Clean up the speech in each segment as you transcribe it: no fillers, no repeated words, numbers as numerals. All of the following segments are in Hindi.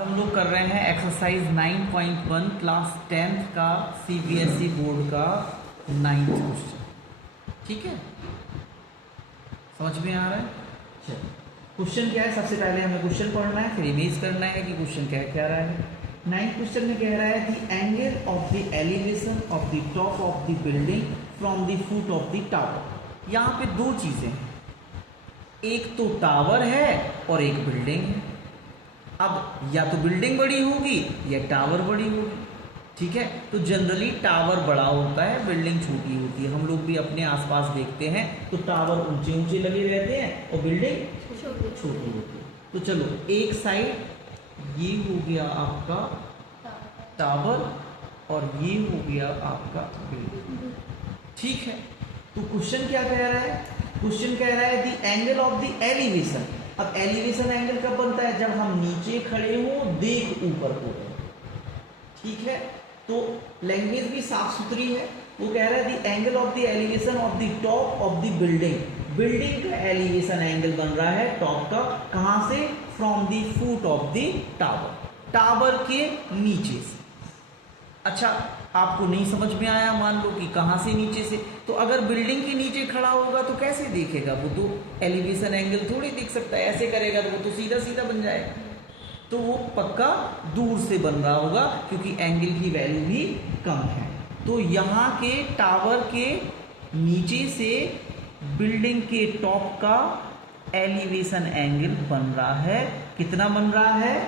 हम लोग कर रहे हैं एक्सरसाइज 9.1 क्लास 10th का सीबीएसई बोर्ड का 9th क्वेश्चन। ठीक है, समझ में आ रहा है? चलो, क्वेश्चन क्या है? सबसे पहले हमें क्वेश्चन पढ़ना है, फिर इमेज करना है कि क्वेश्चन क्या रहा है। 9th क्वेश्चन में कह रहा है the angle of the elevation of the top of the building from the foot of the tower. यहाँ पे दो चीजें हैं, एक तो टावर है और एक बिल्डिंग है। अब या तो बिल्डिंग बड़ी होगी या टावर बड़ी होगी। ठीक है, तो जनरली टावर बड़ा होता है, बिल्डिंग छोटी होती है। हम लोग भी अपने आसपास देखते हैं तो टावर ऊंचे ऊंचे लगे रहते हैं और बिल्डिंग छोटी होती है। तो चलो, एक साइड ये हो गया आपका टावर और ये हो गया आपका बिल्डिंग। ठीक है, तो क्वेश्चन क्या कह रहा है? क्वेश्चन कह रहा है the angle of the elevation. अब एलिवेशन एंगल कब बनता है? जब हम नीचे खड़े हो, देख ऊपर हो रहे। ठीक है, तो लैंग्वेज भी साफ सुथरी है। वो कह रहा है the angle of the elevation of the top of the building. Building का एलिवेशन एंगल बन रहा है टॉप का, कहां से? From the foot of the tower, tower के नीचे से। अच्छा, आपको नहीं समझ में आया, मान लो कि कहां से नीचे से, तो अगर बिल्डिंग के नीचे खड़ा होगा तो कैसे देखेगा? वो तो एलिवेशन एंगल थोड़ी देख सकता है, ऐसे करेगा तो वो तो सीधा सीधा बन जाएगा। तो वो पक्का दूर से बन रहा होगा क्योंकि एंगल की वैल्यू भी कम है। तो यहाँ के टावर के नीचे से बिल्डिंग के टॉप का एलिवेशन एंगल बन रहा है। कितना बन रहा है?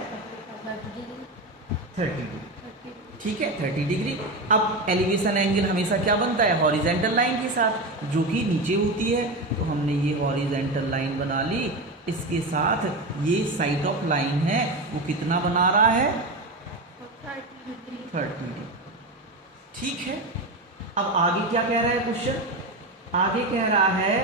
30 डिग्री। ठीक है, 30 डिग्री। अब एलिवेशन एंगल हमेशा क्या बनता है? हॉरिजेंटल लाइन के साथ, जो कि नीचे होती है। तो हमने ये हॉरिजेंटल लाइन बना ली, इसके साथ ये साइड ऑफ लाइन है, वो कितना बना रहा है? 30 डिग्री। ठीक है, अब आगे क्या कह रहा है क्वेश्चन? आगे कह रहा है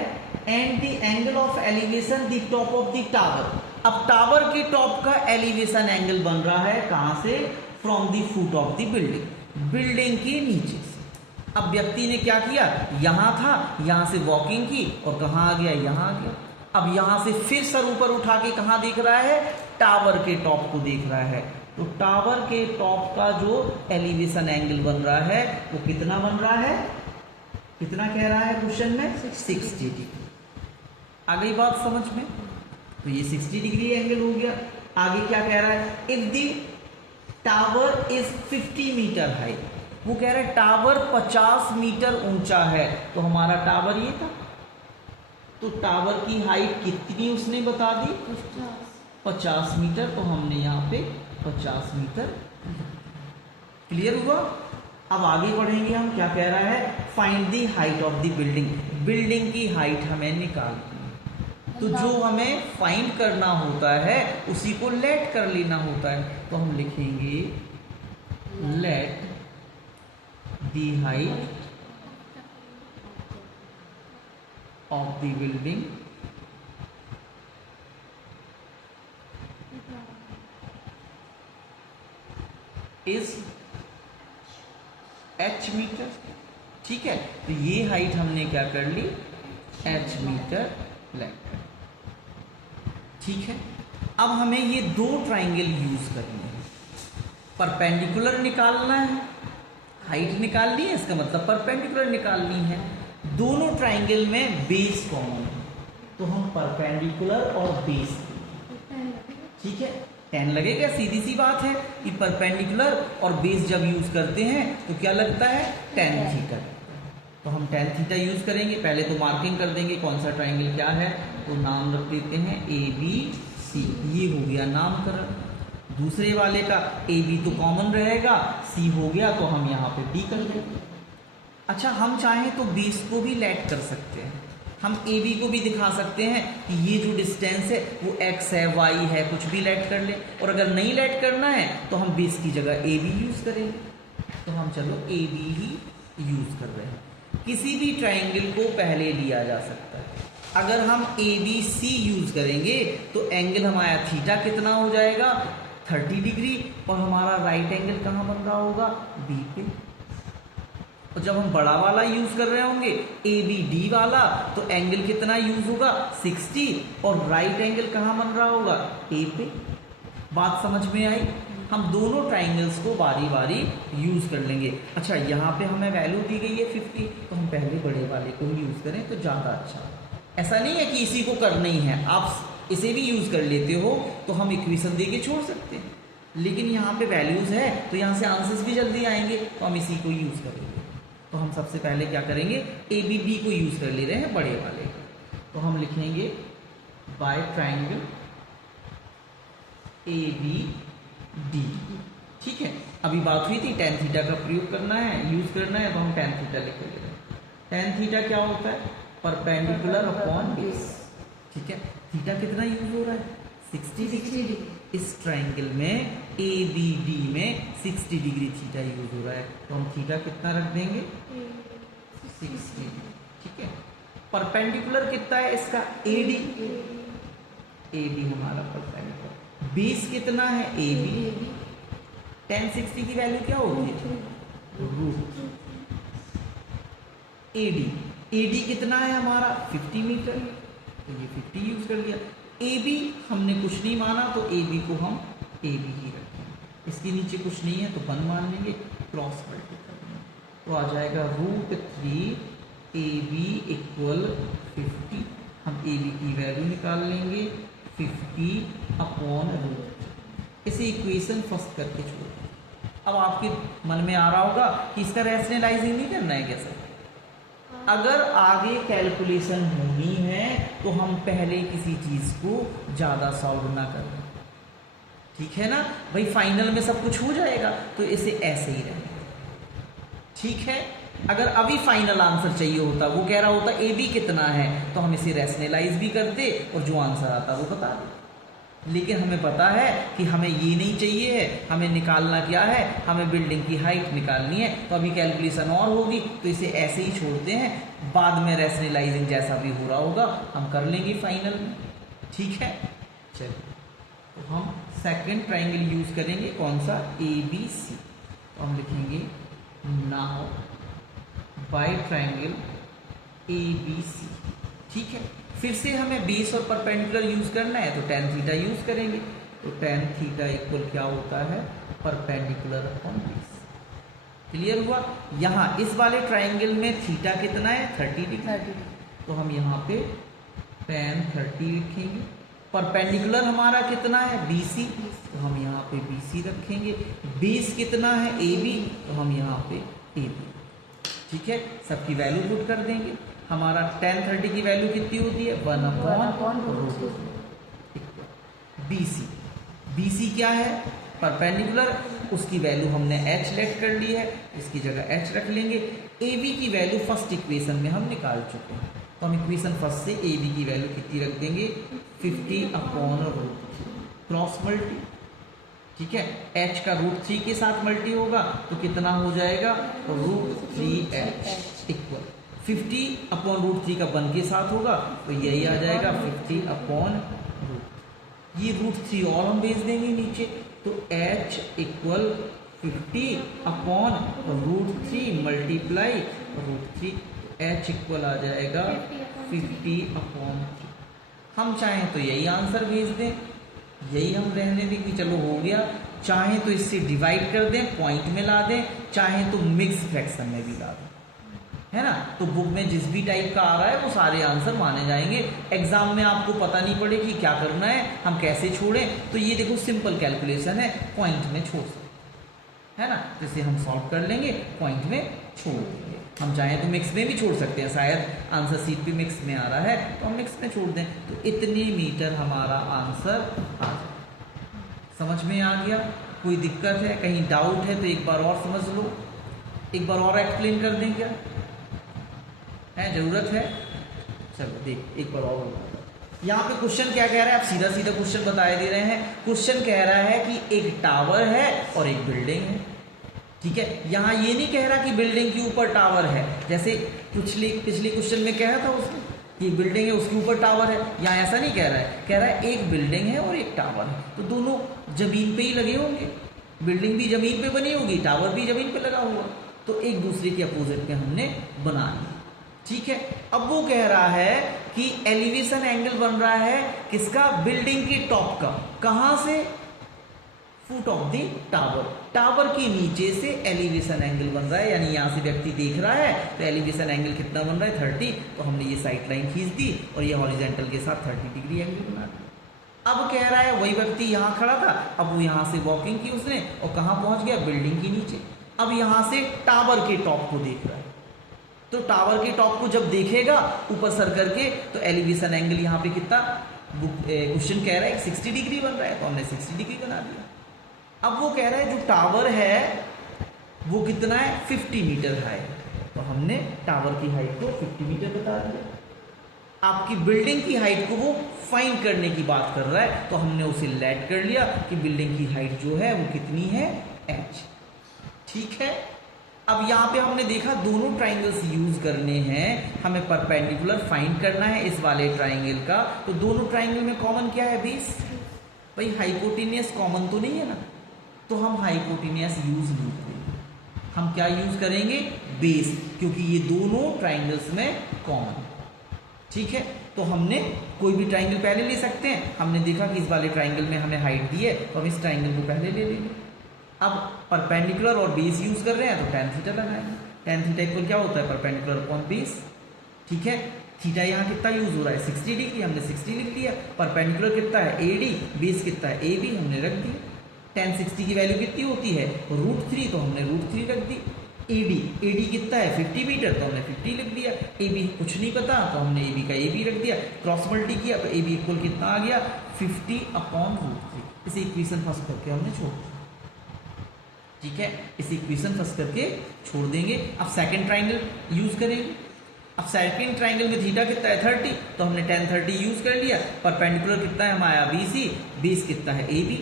and the angle of elevation the top of the tower. अब टावर के टॉप का एलिवेशन एंगल बन रहा है कहां से? From the foot of the building, building के नीचे से। अब व्यक्ति ने क्या किया? यहां था, यहां से वॉकिंग की और कहां आ गया? यहां आ गया। अब यहां से फिर सर ऊपर उठा के कहां देख रहा है? टावर के टॉप को देख रहा है। तो टावर के टॉप का जो एलिवेशन एंगल बन रहा है वो कितना बन रहा है? कितना कह रहा है क्वेश्चन में? 60 डिग्री। आ गई बात समझ में? तो ये 60 डिग्री एंगल हो गया। आगे क्या कह रहा है? If the tower is 50 metre high. वो कह रहा है टावर 50 मीटर ऊंचा है। तो हमारा टावर ये था, तो टावर की हाइट कितनी उसने बता दी? 50 मीटर। तो हमने यहाँ पे 50 मीटर। क्लियर हुआ? अब आगे बढ़ेंगे हम। क्या कह रहा है? Find the height of the building. Building की हाइट हमें निकालनी है। तो जो हमें फाइंड करना होता है उसी को लेट कर लेना होता है। तो हम लिखेंगे let the height of the building is h metre. ठीक है, तो ये हाइट हमने क्या कर ली? h metre late. ठीक है, अब हमें ये दो ट्राइंगल यूज करने हैं। परपेंडिकुलर निकालना है, हाइट निकालनी है, इसका मतलब परपेंडिकुलर निकालनी है। दोनों ट्राइंगल में बेस कॉमन है, तो हम परपेंडिकुलर और बेस। ठीक है, 10 लगेगा। सीधी सी बात है कि परपेंडिकुलर और बेस जब यूज करते हैं तो क्या लगता है? tan theta. तो हम tan थीटा यूज करेंगे। पहले तो मार्किंग कर देंगे कौन सा ट्राइंगल क्या है, तो नाम रख देते हैं ABC। ये हो गया नामकरण। दूसरे वाले का AB तो कॉमन रहेगा, C हो गया, तो हम यहाँ पे D कर देंगे। अच्छा, हम चाहें तो बेस को भी लेट कर सकते हैं। हम AB को भी दिखा सकते हैं कि ये जो डिस्टेंस है वो x है, y है, कुछ भी लेट कर ले। और अगर नहीं लेट करना है तो हम बेस की जगह AB यूज करेंगे। तो हम चलो AB ही यूज कर रहे हैं। किसी भी ट्राइंगल को पहले लिया जा सकता है। अगर हम ABC यूज करेंगे तो एंगल हमारा थीटा कितना हो जाएगा? 30 डिग्री। और हमारा राइट एंगल कहाँ बन रहा होगा? B पे। और जब हम बड़ा वाला यूज कर रहे होंगे ABD वाला, तो एंगल कितना यूज होगा? 60। और राइट एंगल कहाँ बन रहा होगा? A पे। बात समझ में आई? हम दोनों ट्राइंगल्स को बारी बारी यूज़ कर लेंगे। अच्छा, यहाँ पे हमें वैल्यू दी गई है 50, तो हम पहले बड़े वाले को ही यूज़ करें तो ज़्यादा अच्छा। ऐसा नहीं है कि इसी को करना ही है, आप इसे भी यूज़ कर लेते हो तो हम इक्वेशन दे के छोड़ सकते हैं, लेकिन यहाँ पे वैल्यूज़ है तो यहाँ से आंसर्स भी जल्दी आएंगे, तो हम इसी को यूज़ करेंगे। तो हम सबसे पहले क्या करेंगे, ए बी बी को यूज़ कर ले रहे हैं बड़े वाले, तो हम लिखेंगे by triangle A B D. ठीक है, अभी बात हुई थी tan थीटा का प्रयोग करना है, यूज़ करना है, तो हम tan थीटा लिख ले रहे हैं। tan थीटा क्या होता है, परपेंडिकुलर अपॉन बेस। ठीक है, थीटा कितना यूज हो रहा है, 60 डिग्री। इस ट्राइंगल में ए बी डी में 60 डिग्री थीटा यूज हो रहा है, तो हम थीटा कितना रख देंगे, 60। ठीक है, परपेंडिकुलर कितना है इसका, ए डी, ए डी हमारा परपेंडिकुलर। बेस कितना है, ए बी। tan 60 की वैल्यू क्या होगी, root A D. A D कितना है हमारा, 50 मीटर, तो ये 50 यूज कर लिया। ए बी हमने कुछ नहीं माना, तो ए बी को हम ए बी ही रखेंगे। इसके नीचे कुछ नहीं है तो 1 मान लेंगे, क्रॉस मल्टीप्लाई करेंगे तो आ जाएगा √3 ए बी इक्वल 50। हम ए बी की वैल्यू निकाल लेंगे 50 अपॉन √3। इसे इक्वेशन फर्स्ट करके छोड़। अब आपके मन में आ रहा होगा कि इसका रैशनलाइजिंग नहीं करना है कैसे। अगर आगे कैलकुलेशन होनी है तो हम पहले किसी चीज को ज्यादा सॉल्व ना करें, ठीक है ना भाई, फाइनल में सब कुछ हो जाएगा, तो इसे ऐसे ही रहेगा। ठीक है, अगर अभी फाइनल आंसर चाहिए होता, वो कह रहा होता ए बी कितना है, तो हम इसे रैशनलाइज भी करते और जो आंसर आता वो बता देते। लेकिन हमें पता है कि हमें ये नहीं चाहिए है, हमें निकालना क्या है, हमें बिल्डिंग की हाइट निकालनी है, तो अभी कैलकुलेशन और होगी, तो इसे ऐसे ही छोड़ते हैं, बाद में रैशनलाइजिंग जैसा भी हो रहा होगा हम कर लेंगे फाइनल में। ठीक है, चलिए तो हम सेकंड ट्राइंगल यूज करेंगे, कौन सा, ए बी सी। तो हम लिखेंगे now by triangle A B C. ठीक है, फिर से हमें बेस और परपेंडिकुलर यूज करना है, तो tan थीटा यूज करेंगे, तो tan थीटा इक्वल क्या होता है, परपेंडिकुलर अपॉन बेस। क्लियर हुआ? यहाँ इस वाले ट्राइंगल में थीटा कितना है, 30 डिग्री, तो हम यहाँ पे tan 30 लिखेंगे। परपेंडिकुलर हमारा कितना है, BC, तो हम यहाँ पे BC रखेंगे। बेस कितना है, AB, तो हम यहाँ पे AB। ठीक है, सबकी वैल्यू पुट कर देंगे। हमारा tan 30 की वैल्यू कितनी होती है, 1/√। BC, BC क्या है, परपेंडिकुलर, उसकी वैल्यू हमने h लेट कर ली है, इसकी जगह h रख लेंगे। AB की वैल्यू फर्स्ट इक्वेशन में हम निकाल चुके हैं, तो हम इक्वेशन फर्स्ट से AB की वैल्यू कितनी रख देंगे, 50/√3, क्रॉस मल्टी। ठीक है, h का √3 के साथ मल्टी होगा तो कितना हो जाएगा, √3h इक्वल 50/√3 का 1 के साथ होगा तो यही आ जाएगा 50/√3। ये √3 और हम भेज देंगे नीचे, तो h equal 50/√3 multiply √3, h equal आ जाएगा 50/3। हम चाहें तो यही आंसर भेज दें, यही हम रहने दें कि चलो हो गया, चाहें तो इससे डिवाइड कर दें, पॉइंट में ला दें, चाहें तो मिक्स फ्रैक्शन में भी ला दें, है ना। तो बुक में जिस भी टाइप का आ रहा है वो सारे आंसर माने जाएंगे। एग्जाम में आपको पता नहीं पड़े कि क्या करना है, हम कैसे छोड़ें, तो ये देखो सिंपल कैलकुलेशन है, पॉइंट में छोड़ सकते, है ना। तो इसे हम सॉल्व कर लेंगे, पॉइंट में छोड़ देंगे। हम चाहें तो मिक्स में भी छोड़ सकते हैं, शायद आंसर सीट पे मिक्स में आ रहा है तो हम मिक्स में छोड़ दें, तो इतने मीटर हमारा आंसर आ जाए। समझ में आ गया? कोई दिक्कत है, कहीं डाउट है तो एक बार और समझ लो, एक बार और एक्सप्लेन कर दें, क्या है, जरूरत है? चलो देख एक बार और। यहाँ पे क्वेश्चन क्या कह रहा है, आप सीधा सीधा क्वेश्चन बताए दे रहे हैं। क्वेश्चन कह रहा है कि एक टावर है और एक बिल्डिंग है, ठीक है। यहाँ ये नहीं कह रहा कि बिल्डिंग के ऊपर टावर है, जैसे पिछले क्वेश्चन में कह रहा था उसने कि बिल्डिंग है उसके ऊपर टावर है। यहाँ ऐसा नहीं कह रहा है, कह रहा है एक बिल्डिंग है और एक टावर है, तो दोनों जमीन पे ही लगे होंगे, बिल्डिंग भी जमीन पे बनी होगी, टावर भी जमीन पे लगा हुआ, तो एक दूसरे के अपोजिट में हमने बना लिया, ठीक है। अब वो कह रहा है कि एलिवेशन एंगल बन रहा है किसका, बिल्डिंग के टॉप का। कहाँ से, foot of the tower, tower के नीचे से एलिवेशन एंगल बन रहा है, यानी यहाँ से व्यक्ति देख रहा है तो एलिवेशन एंगल कितना बन रहा है 30, तो हमने ये साइड लाइन खींच दी और ये हॉरिजेंटल के साथ 30 डिग्री एंगल बना दिया। अब कह रहा है वही व्यक्ति यहाँ खड़ा था, अब वो यहाँ से वॉकिंग की उसने और कहाँ पहुँच गया, बिल्डिंग के नीचे। अब यहाँ से टावर के टॉप को देख रहा है, तो टावर के टॉप को जब देखेगा ऊपर सर करके तो एलिवेशन एंगल यहाँ पे कितना, क्वेश्चन कह रहा है 60 डिग्री बन रहा है, तो हमने 60 डिग्री बना दिया। अब वो कह रहा है जो टावर है वो कितना है 50 मीटर हाई, तो हमने टावर की हाइट को 50 मीटर बता दिया। आपकी बिल्डिंग की हाइट को वो फाइंड करने की बात कर रहा है, तो हमने उसे लेट कर लिया कि बिल्डिंग की हाइट जो है वो कितनी है h। ठीक है, अब यहाँ पे हमने देखा दोनों ट्राइंगल्स यूज करने हैं, हमें परपेंडिकुलर फाइंड करना है इस वाले ट्राइंगल का, तो दोनों ट्राइंगल में कॉमन क्या है बेस, भाई हाइपोटेनियस कॉमन तो नहीं है ना, तो हम हाइपोटेनियस यूज नहीं करेंगे, हम क्या यूज करेंगे बेस, क्योंकि ये दोनों ट्राइंगल्स में कॉमन। ठीक है, तो हमने कोई भी ट्राइंगल पहले ले सकते हैं, हमने देखा कि इस वाले ट्राइंगल में हमें हाइट दी है तो हम इस ट्राइंगल को पहले ले लेंगे। अब परपेंडिकुलर और बेस यूज कर रहे हैं तो tan थीटा लगाएंगे, tan थीटा इक्वल क्या होता है परपेंडिकुलर अपॉन बेस। ठीक है, थीटा यहाँ कितना यूज हो रहा है 60 डिग्री, हमने 60 लिख लिया, परपेंडिकुलर कितना है AD, बेस कितना है AB हमने रख दिया। tan 60 की वैल्यू कितनी होती है √3, तो हमने √3 रख दी। AD कितना है 50 मीटर, तो हमने 50 लिख दिया। AB कुछ नहीं पता तो हमने AB का AB रख दिया, क्रॉस मल्टी किया तो AB इक्वल कितना आ गया 50/√3। इसे इक्वेशन फर्स्ट करके हमने छोड़ दिया। ठीक है, इसे इक्वेशन फर्स्ट करके छोड़ देंगे। अब सेकंड ट्राइंगल यूज करेंगे। अब सेकंड ट्राइंगल में थीटा कितना है 30, तो हमने tan 30 यूज कर लिया। परपेंडिकुलर कितना है हमारा BC, बेस कितना है AB।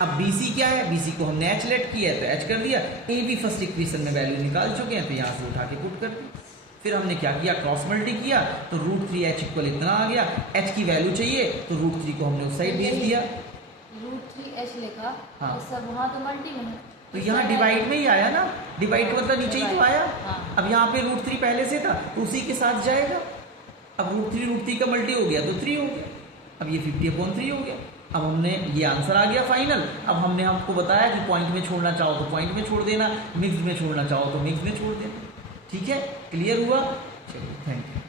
अब BC क्या है, BC को हमने h लेट किया है तो h कर दिया। AB फर्स्ट इक्वेशन में वैल्यू निकाल चुके हैं तो यहाँ से उठा के पुट कर दिया। फिर हमने क्या किया क्रॉस मल्टी किया तो √3h इक्वल इतना आ गया। h की वैल्यू चाहिए तो √3 को हमने उस साइड भेज दिया, √3h लिखा। हाँ। तो सब वहाँ तो मल्टी में है, तो यहाँ डिवाइड में ही आया ना, डिवाइड का मतलब नीचे ही तो आया। हाँ। अब यहाँ पे √3 पहले से था तो उसी के साथ जाएगा। अब √3 का मल्टी हो गया तो 3 हो गया, अब ये 50/3 हो गया। अब हमने ये आंसर आ गया फाइनल। अब हमने आपको बताया कि पॉइंट में छोड़ना चाहो तो पॉइंट में छोड़ देना, मिक्स में छोड़ना चाहो तो मिक्स में छोड़ देना। ठीक है, क्लियर हुआ, चलिए थैंक यू।